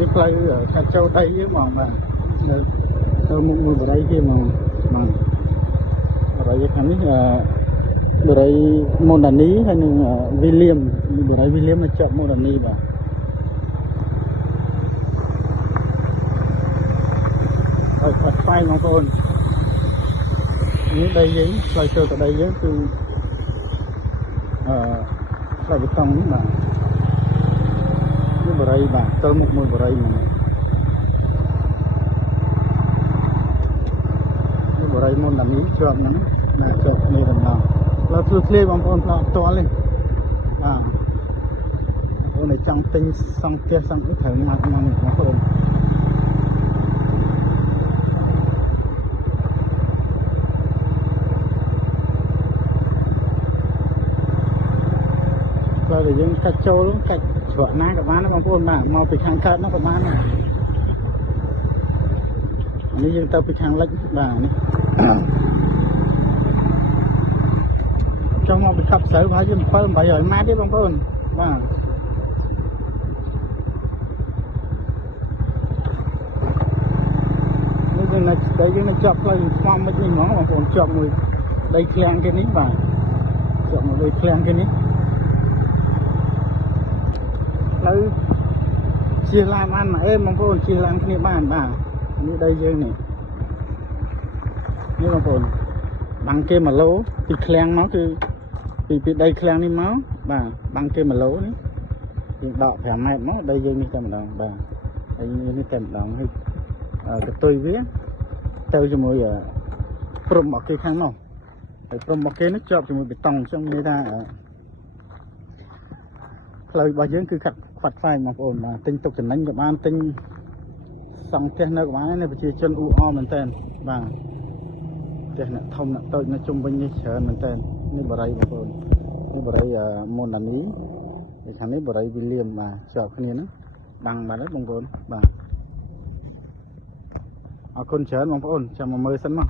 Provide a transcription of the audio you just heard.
នេះផ្លូវកាត់ចូលដីហ្នឹងហ្មងបាទទៅមុខមួយបរិយគេហ្មងបាទបរិយខាងនេះបរិយមូដានីហើយនឹងវីលៀមបរិយវីលៀមមកជាប់មូដានីបាទហើយអត់ស្វែងបងប្អូននេះដីយើងផ្លូវចូលទៅដីយើងគឺផ្លូវបេតុងនេះបាទនេះបរិយបាទទៅមុខមួយបរិយហ្មងនេះបរិយមុនដាមីជាប់ហ្នឹងបាទជាប់គ្នាទាំងអស់ផ្លូវធ្លុះធ្លាយបងប្អូនផ្លូវផ្ទាល់នេះបាទអូនចង់ទិញសង់ផ្ទះសង់អីត្រូវមកហ្នឹងបងប្អូនផ្លូវដែលយើងកាច់ចូលកាច់ច្រកណាក៏បានដែរបងប្អូនបាទមកពីខាងកើតហ្នឹងក៏បានដែរនេះយើងទៅពីខាងលិចបាទនេះចង់មកពីកាប់ស្រូវប្រហែលជា7-800ម៉ែត្រទេបងប្អូនបាទនេះយើងនៅដីយើងនៅជាប់ផ្លូវស្មមមិននេះហ្មងបងប្អូនជាប់មួយដីឃ្លាំងគេនេះបាទជាប់មួយដីឃ្លាំងគេនេះផ្លូវជិះឡានបានមកបងប្អូនជិះឡានគ្នាបានបាទនេះដីយើងនេះបងប្អូនបាំងគេ1ឡូពីឃ្លាំងមកគឺពីដីឃ្លាំងនេះមកបាទបាំងគេ1ឡូនេះយើងដក5ម៉ែត្រមកដីយើងនេះតែម្ដងបាទដីនេះតែម្ដងហើយកតុយវាទៅជាមួយព្រំរបស់គេខាងនោះហើយព្រំរបស់គេនេះជាប់ជាមួយបេតុងអញ្ចឹងមានថាផ្លូវរបស់យើងគឺខាត់ខ្វាត់ខ្វែងបងប្អូនបាទទិញទុកចំណេញក៏បានទិញសង់ផ្ទះនៅក៏បាននៅប្រជាជនអ៊ូអរមែនតើបាទផ្ទះអ្នកធំអ្នកតូចនៅជុំវិញនេះច្រើនមែនតើនេះបរិយបងប្អូននេះបរិយមូណាមីហើយខាងនេះបរិយវីលៀមបាទជាប់គ្នាហ្នឹងបាំងបាត់ហើយបងប្អូនបាទអរគុណច្រើនបងប្អូនចាំមកមើលសិនមក